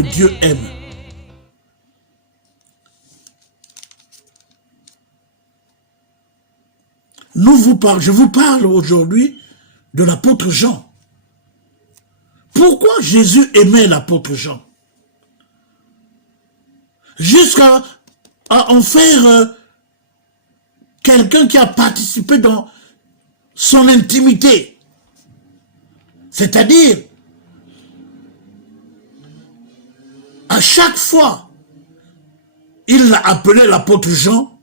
que Dieu aime. Je vous parle aujourd'hui de l'apôtre Jean. Pourquoi Jésus aimait l'apôtre Jean? Jusqu'à en faire quelqu'un qui a participé dans son intimité. C'est-à-dire, à chaque fois, il l'a appelé l'apôtre Jean,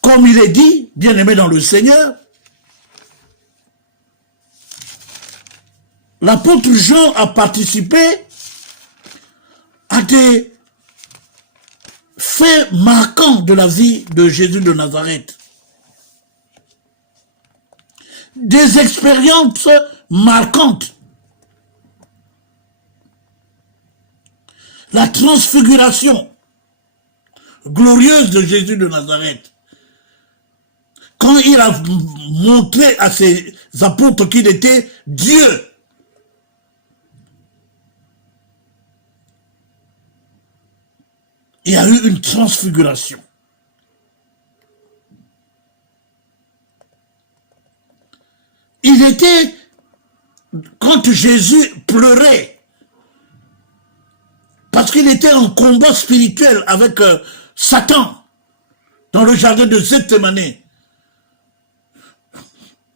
comme il est dit, bien-aimé dans le Seigneur. L'apôtre Jean a participé à des faits marquants de la vie de Jésus de Nazareth. Des expériences marquantes. La transfiguration glorieuse de Jésus de Nazareth. Quand il a montré à ses apôtres qu'il était Dieu. Il y a eu une transfiguration. Il était, quand Jésus pleurait, parce qu'il était en combat spirituel avec Satan, dans le jardin de Gethsémani,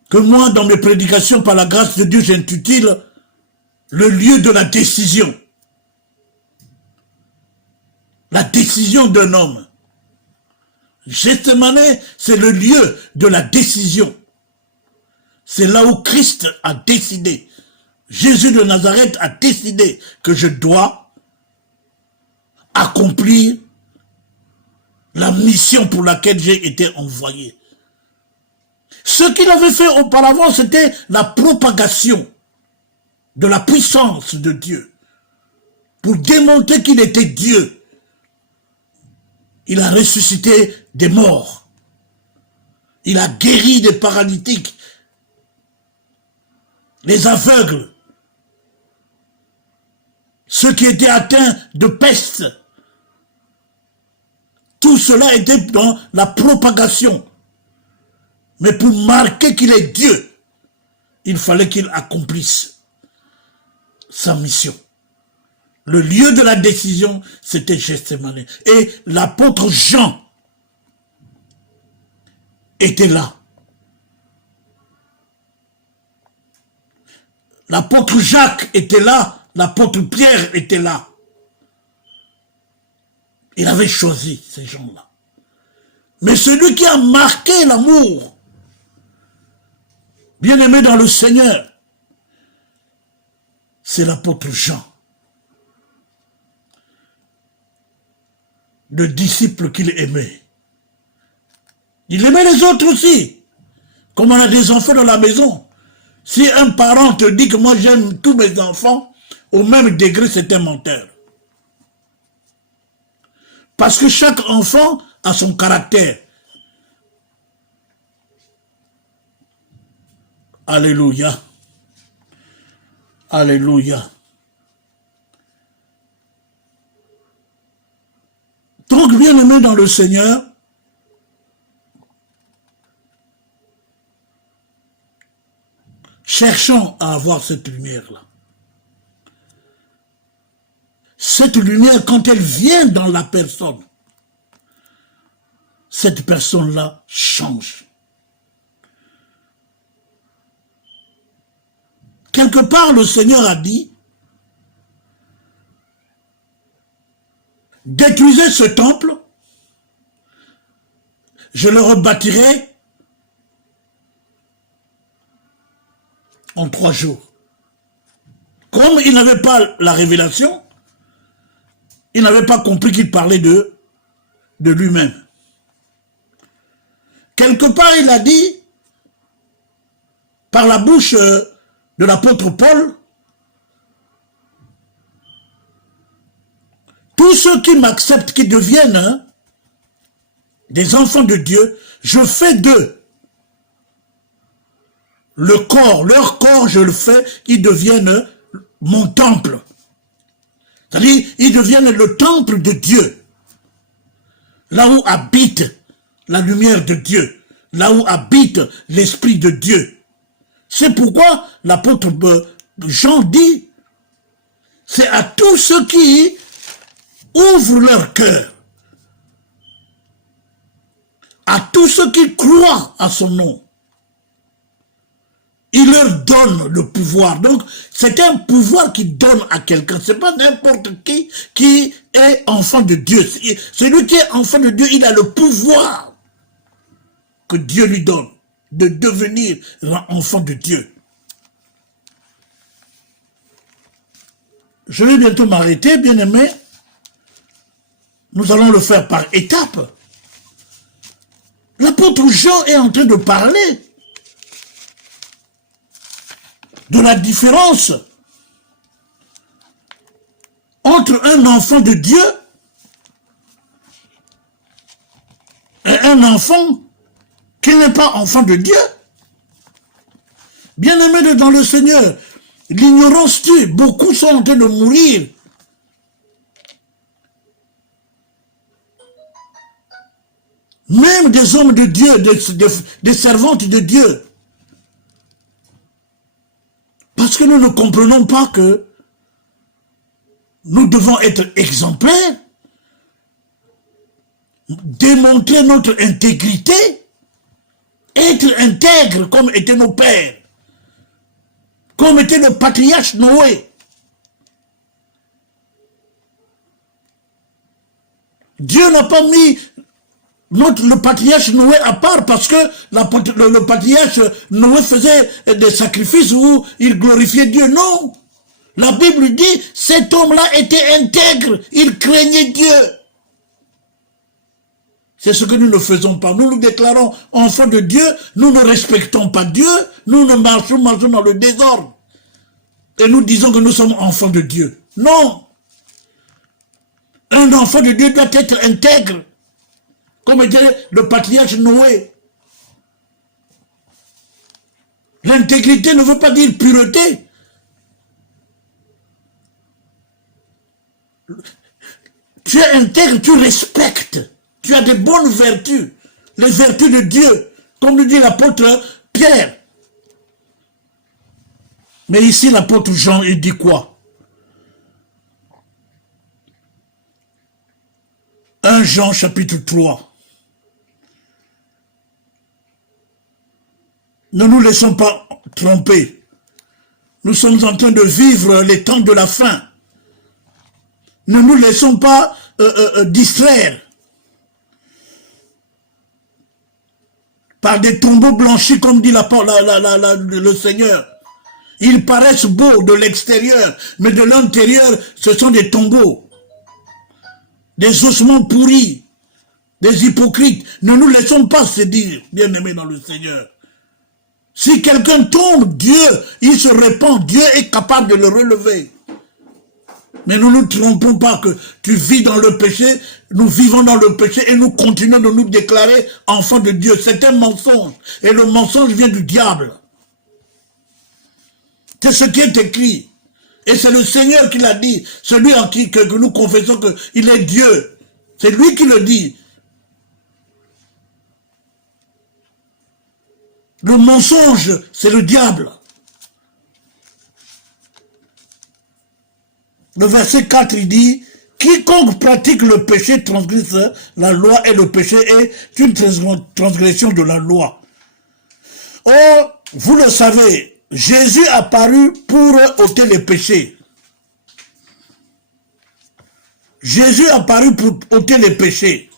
que moi, dans mes prédications, par la grâce de Dieu, j'intitule le lieu de la décision. La décision d'un homme. Gethsémani, c'est le lieu de la décision. C'est là où Christ a décidé. Jésus de Nazareth a décidé que je dois accomplir la mission pour laquelle j'ai été envoyé. Ce qu'il avait fait auparavant, c'était la propagation de la puissance de Dieu. Pour démontrer qu'il était Dieu. Il a ressuscité des morts. Il a guéri des paralytiques. Les aveugles. Ceux qui étaient atteints de peste. Tout cela était dans la propagation. Mais pour marquer qu'il est Dieu, il fallait qu'il accomplisse sa mission. Le lieu de la décision, c'était Gethsémani. Et l'apôtre Jean était là. L'apôtre Jacques était là. L'apôtre Pierre était là. Il avait choisi ces gens-là. Mais celui qui a marqué l'amour, bien-aimé dans le Seigneur, c'est l'apôtre Jean. Le disciple qu'il aimait. Il aimait les autres aussi. Comme on a des enfants dans la maison. Si un parent te dit que moi j'aime tous mes enfants, au même degré c'est un menteur. Parce que chaque enfant a son caractère. Alléluia. Alléluia. Donc, bien-aimés dans le Seigneur, cherchons à avoir cette lumière-là. Cette lumière, quand elle vient dans la personne, cette personne-là change. Quelque part, le Seigneur a dit, détruisez ce temple, je le rebâtirai en 3 jours. Comme il n'avait pas la révélation, il n'avait pas compris qu'il parlait de lui-même. Quelque part, il a dit, par la bouche de l'apôtre Paul, tous ceux qui m'acceptent, qui deviennent des enfants de Dieu, je fais d'eux le corps, leur corps, je le fais, ils deviennent mon temple. C'est-à-dire, ils deviennent le temple de Dieu. Là où habite la lumière de Dieu. Là où habite l'Esprit de Dieu. C'est pourquoi l'apôtre Jean dit, c'est à tous ceux qui ouvrent leur cœur, à tous ceux qui croient à son nom, il leur donne le pouvoir. Donc, c'est un pouvoir qu'il donne à quelqu'un. C'est pas n'importe qui est enfant de Dieu. Celui qui est enfant de Dieu, il a le pouvoir que Dieu lui donne de devenir enfant de Dieu. Je vais bientôt m'arrêter, bien-aimés. Nous allons le faire par étapes. L'apôtre Jean est en train de parler de la différence entre un enfant de Dieu et un enfant qui n'est pas enfant de Dieu. Bien-aimés dans le Seigneur, l'ignorance tue, beaucoup sont en train de mourir. Même des hommes de Dieu, des servantes de Dieu. Parce que nous ne comprenons pas que nous devons être exemplaires, démontrer notre intégrité, être intègre comme étaient nos pères, comme était le patriarche Noé. Dieu n'a pas mis le patriarche Noé à part parce que le patriarche Noé faisait des sacrifices où il glorifiait Dieu. Non. La Bible dit, cet homme-là était intègre, il craignait Dieu. C'est ce que nous ne faisons pas. Nous nous déclarons enfants de Dieu, nous ne respectons pas Dieu, nous ne marchons dans le désordre. Et nous disons que nous sommes enfants de Dieu. Non. Un enfant de Dieu doit être intègre. Comme était le patriarche Noé. L'intégrité ne veut pas dire pureté. Tu es intègre, tu respectes. Tu as des bonnes vertus. Les vertus de Dieu. Comme le dit l'apôtre Pierre. Mais ici, l'apôtre Jean, il dit quoi? 1 Jean chapitre 3. Ne nous laissons pas tromper. Nous sommes en train de vivre les temps de la fin. Ne nous laissons pas distraire par des tombeaux blanchis, comme dit le Seigneur. Ils paraissent beaux de l'extérieur, mais de l'intérieur, ce sont des tombeaux. Des ossements pourris, des hypocrites. Ne nous laissons pas se dire, bien-aimés dans le Seigneur. Si quelqu'un tombe, Dieu, il se répand, Dieu est capable de le relever. Mais nous ne nous trompons pas que tu vis dans le péché, nous vivons dans le péché et nous continuons de nous déclarer enfants de Dieu. C'est un mensonge. Et le mensonge vient du diable. C'est ce qui est écrit. Et c'est le Seigneur qui l'a dit. Celui en qui que nous confessons qu'il est Dieu. C'est lui qui le dit. Le mensonge, c'est le diable. Le verset 4, il dit, « Quiconque pratique le péché transgresse la loi et le péché est une transgression de la loi. » Or, vous le savez, Jésus apparut pour ôter les péchés. Jésus apparut pour ôter les péchés.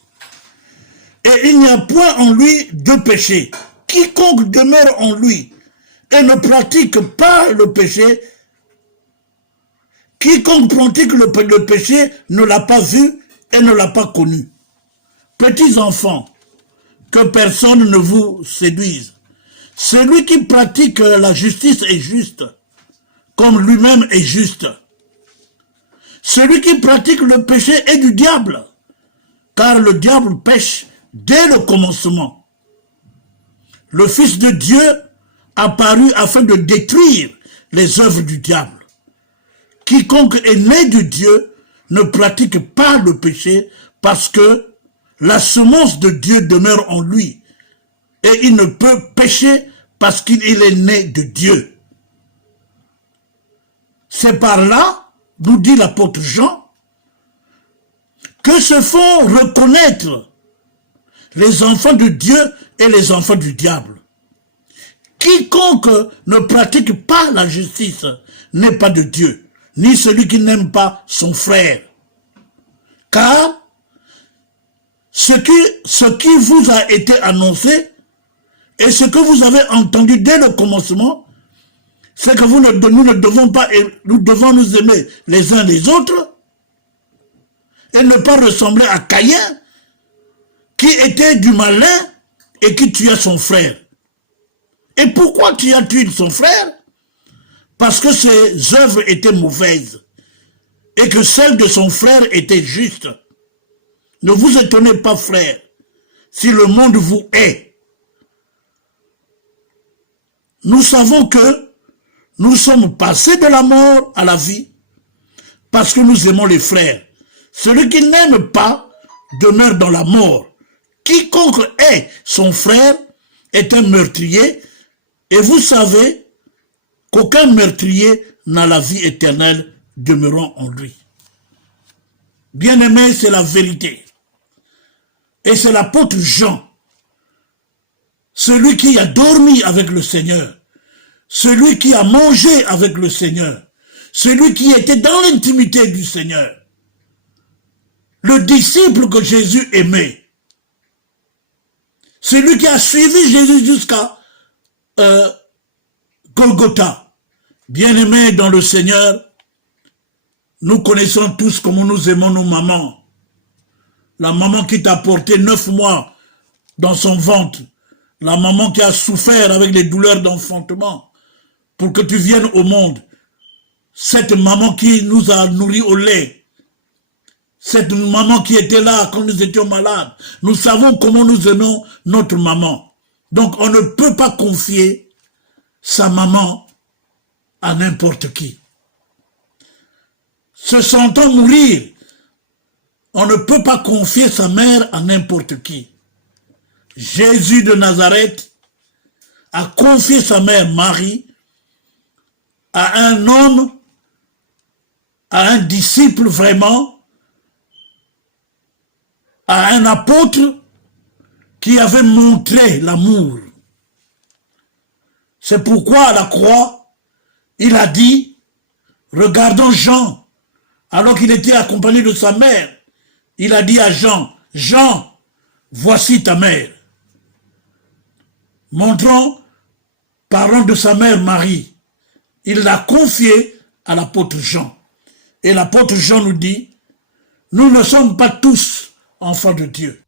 Et il n'y a point en lui de péché. Quiconque demeure en lui et ne pratique pas le péché, quiconque pratique le péché ne l'a pas vu et ne l'a pas connu. Petits enfants, que personne ne vous séduise. Celui qui pratique la justice est juste, comme lui-même est juste. Celui qui pratique le péché est du diable, car le diable pêche dès le commencement. Le Fils de Dieu apparut afin de détruire les œuvres du diable. Quiconque est né de Dieu ne pratique pas le péché parce que la semence de Dieu demeure en lui. Et il ne peut pécher parce qu'il est né de Dieu. C'est par là, nous dit l'apôtre Jean, que se font reconnaître les enfants de Dieu et les enfants du diable. Quiconque ne pratique pas la justice n'est pas de Dieu, ni celui qui n'aime pas son frère. Car ce qui vous a été annoncé et ce que vous avez entendu dès le commencement, c'est que nous ne devons pas, nous devons nous aimer les uns les autres et ne pas ressembler à Caïn qui était du malin et qui tua son frère. Et pourquoi tu as tué son frère? Parce que ses œuvres étaient mauvaises et que celles de son frère étaient justes. Ne vous étonnez pas, frère, si le monde vous hait. Nous savons que nous sommes passés de la mort à la vie parce que nous aimons les frères. Celui qui n'aime pas demeure dans la mort. Quiconque hait son frère est un meurtrier, et vous savez qu'aucun meurtrier n'a la vie éternelle demeurant en lui. Bien-aimé, c'est la vérité. Et c'est l'apôtre Jean, celui qui a dormi avec le Seigneur, celui qui a mangé avec le Seigneur, celui qui était dans l'intimité du Seigneur, le disciple que Jésus aimait, celui qui a suivi Jésus jusqu'à Golgotha. Bien-aimés dans le Seigneur, nous connaissons tous comment nous aimons nos mamans. La maman qui t'a porté 9 mois dans son ventre, la maman qui a souffert avec les douleurs d'enfantement pour que tu viennes au monde, cette maman qui nous a nourris au lait, cette maman qui était là quand nous étions malades. Nous savons comment nous aimons notre maman. Donc on ne peut pas confier sa maman à n'importe qui. Se sentant mourir, on ne peut pas confier sa mère à n'importe qui. Jésus de Nazareth a confié sa mère Marie à un homme, à un disciple vraiment, à un apôtre qui avait montré l'amour. C'est pourquoi à la croix, il a dit, regardons Jean, alors qu'il était accompagné de sa mère, il a dit à Jean, Jean, voici ta mère. Montrons, parlant de sa mère Marie, il l'a confiée à l'apôtre Jean. Et l'apôtre Jean nous dit, nous ne sommes pas tous enfants de Dieu.